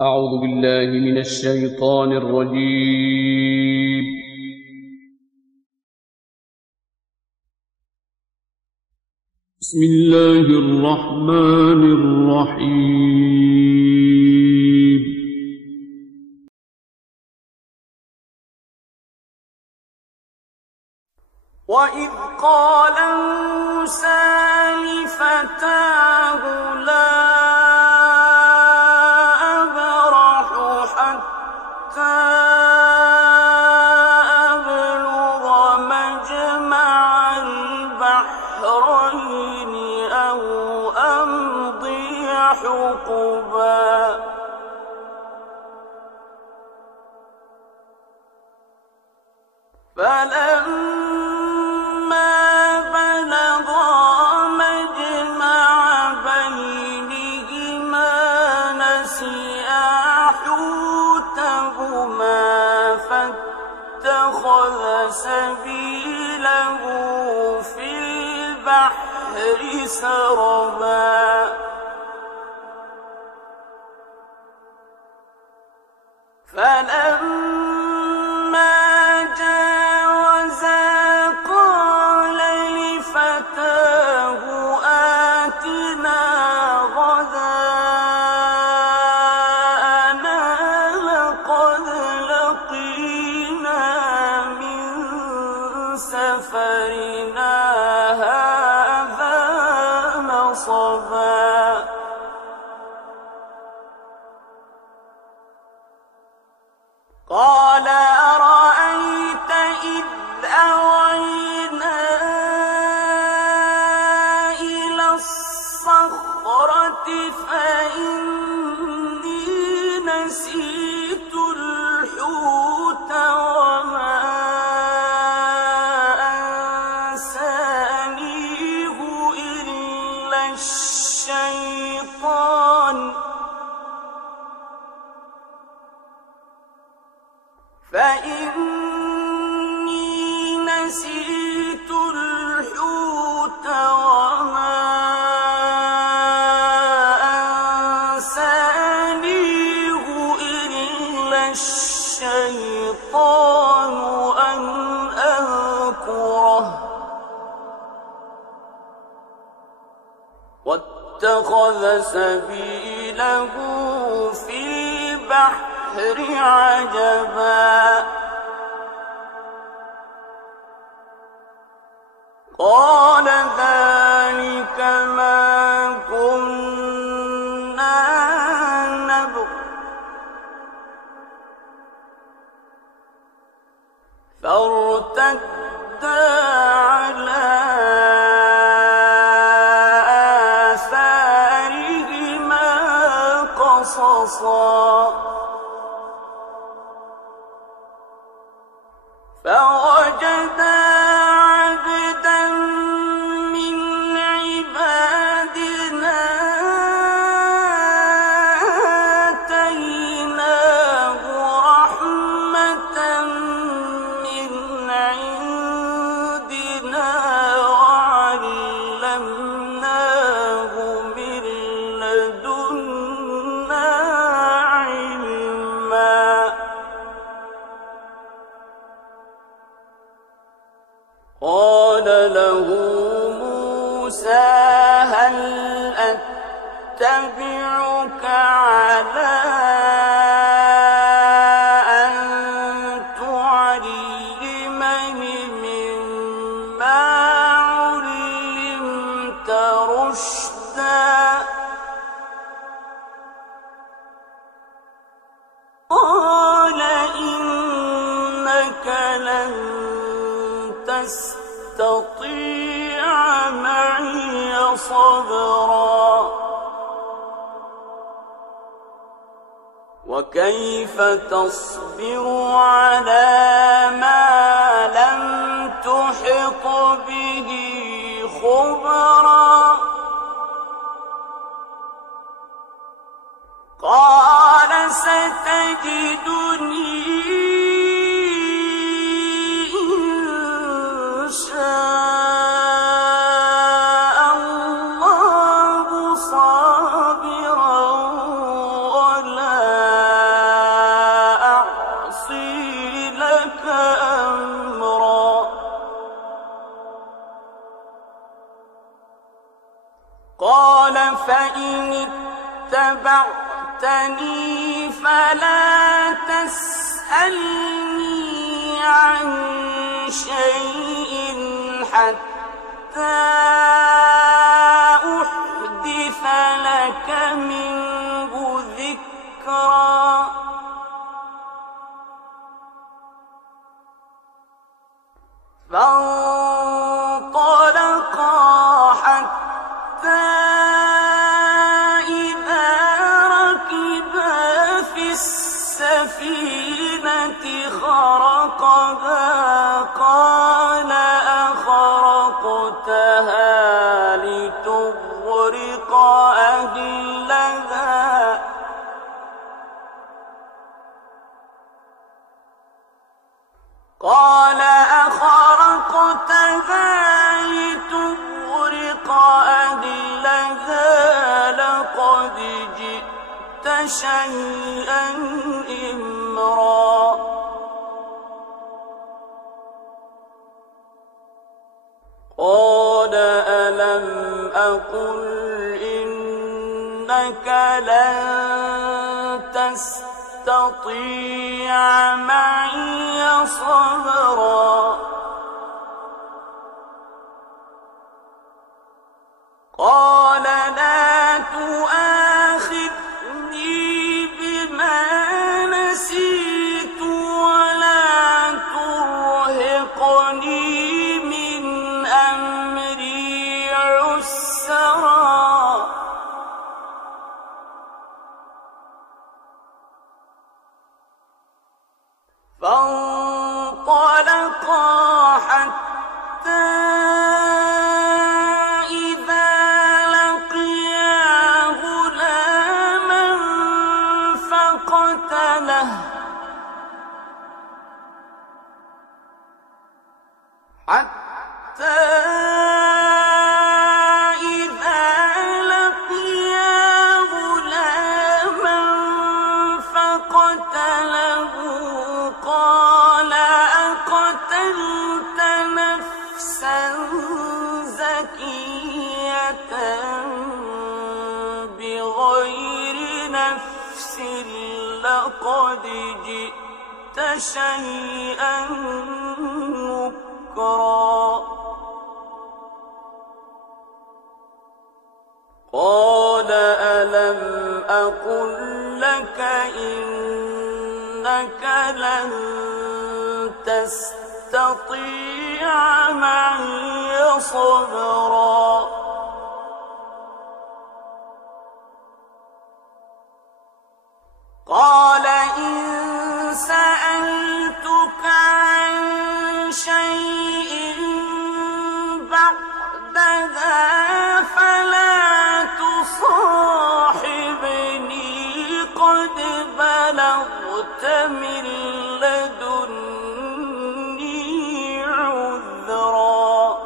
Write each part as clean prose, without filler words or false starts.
أعوذ بالله من الشيطان الرجيم. بسم الله الرحمن الرحيم. وإذ قال موسى لفتاه لا أبرح حتى أبلغ مجمع البحرين أو أمضي حقبا فلما بلغا مجمع بينهما نسيا حوتهما فاتخذ سبيله في البحر سربا فلما جاوزا قال لفتاه آتنا غداءنا لقد لقينا من سفرنا هذا نصبا قال أرأيت إذ أوينا إلى الصخرة فإني نسيت الحوت وما أنسانيه إلا الشيطان فإني نسيت الحوت وما أنسانيه إلا الشيطان أن أذكره واتخذ سبيله في البحر عجبا قال ذلك ما كنا نبغ فارتدا على آثارهما قصصا فوجدا عبدا من عبادنا آتيناه رحمة من عندنا وعلمناه من لدنا علما قال له موسى هل أتبعك على أن تعلمني مما علمت رشدا قال إنك لن تستطيع معي صبرا وكيف تصبر على ما لم تحط به خبرا قال ستجدني إن شاء الله صابرا ولا فإن اتبعتني فلا تسألني عن شيء حتى أحدث لك منه ذكرا فانطلقا حتى إذا ركبا في السفينة خرقها قال أخرقتها لتغرق أهلها قال أخرقتها لتغرق أهلها لقد جئت شيئا إمرا قال ألم أقل إنك لن تستطيع معي صبرا قال لا تؤاخذني بما نسيت ولا ترهقني من أمري عسرا فانطلقا حتى إذا لقيا غلاما فقتله حتى إذا لقيا غلاما فقتله قال أقتلت نفسا زكية بغير نفس لقد جئت شيئا نكرا قال ألم أقل لك إنك لن تستطيع معي صبرا قال إن سألتك عن شيء بعدها فلا تصاحبني قد بلغت من لدني عذرا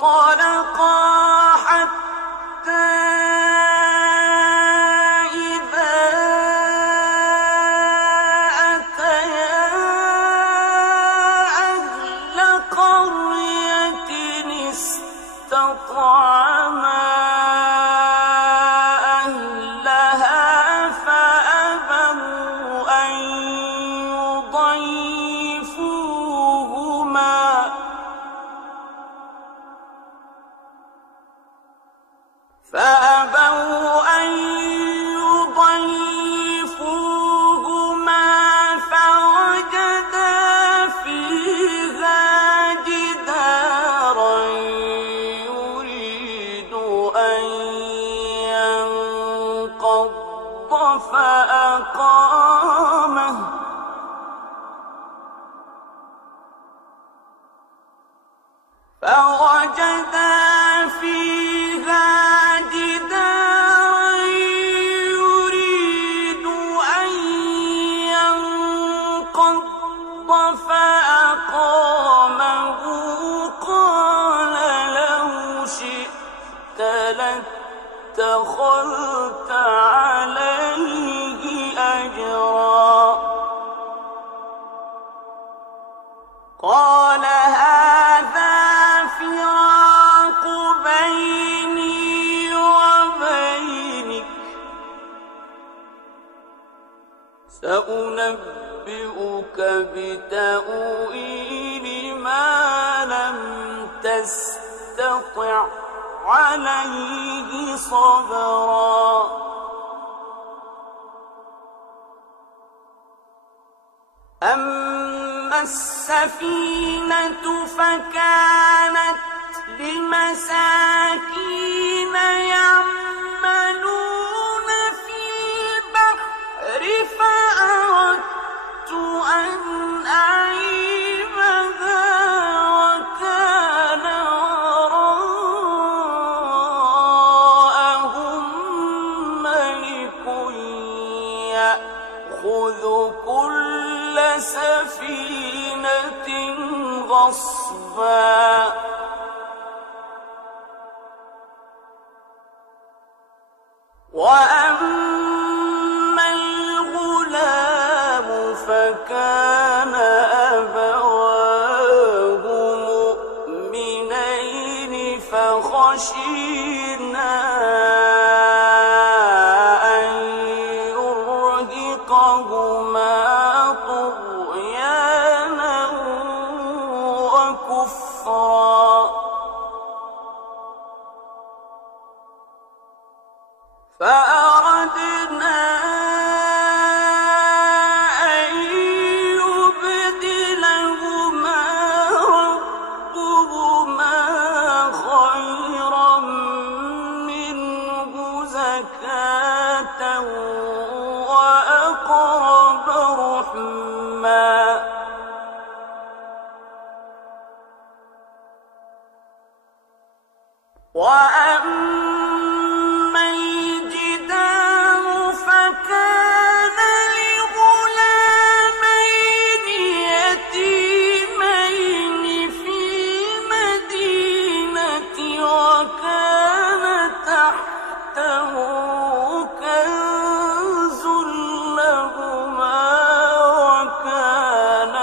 فانطلقا حتى إذا أتيا أهل قرية استطعما أهلها فأبوا أن يضيفوهما فوجدا فيها جدارا يريد أن ينقض فأقامه فوجدا فيها جدارا يريد أن ينقض فأقامه قال لو شئت لاتخذت عليه أجرا قال بتأويل ما لم تستطع عليه صبرا أما السفينة فكانت لمساكين يعملون في البحر فأردت أن أعيبها وكان وراءهم ملك يأخذ كل سفينة غصبا وأما الغلام فكان أبواه مؤمنين فخشينا أن يرهقهما طغيانا وكفرا فأردنا أن يبدلهما ربهما خيرا منه زكاة وأقرب رحما وأما الجدار فكان لغلامين يتيمين في المدينة وكان تحته كنز لهما وكان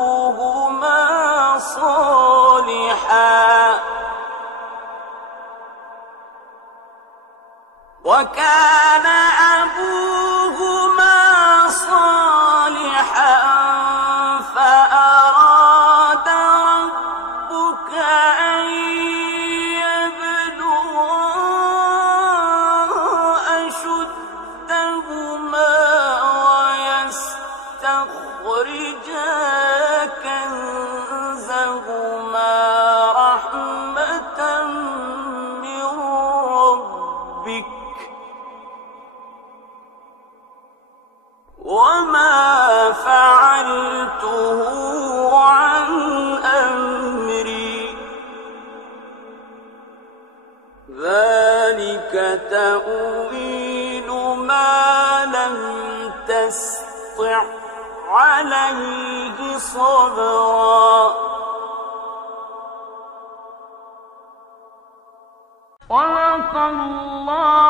أبوهما صالحا فأراد ربك أن يبلغا أشدهما ويستخرجا كنزهما رحمة من ربك وما فعلته عن أمري ذلك تأويل ما لم تستطع عليه صبرا صدق الله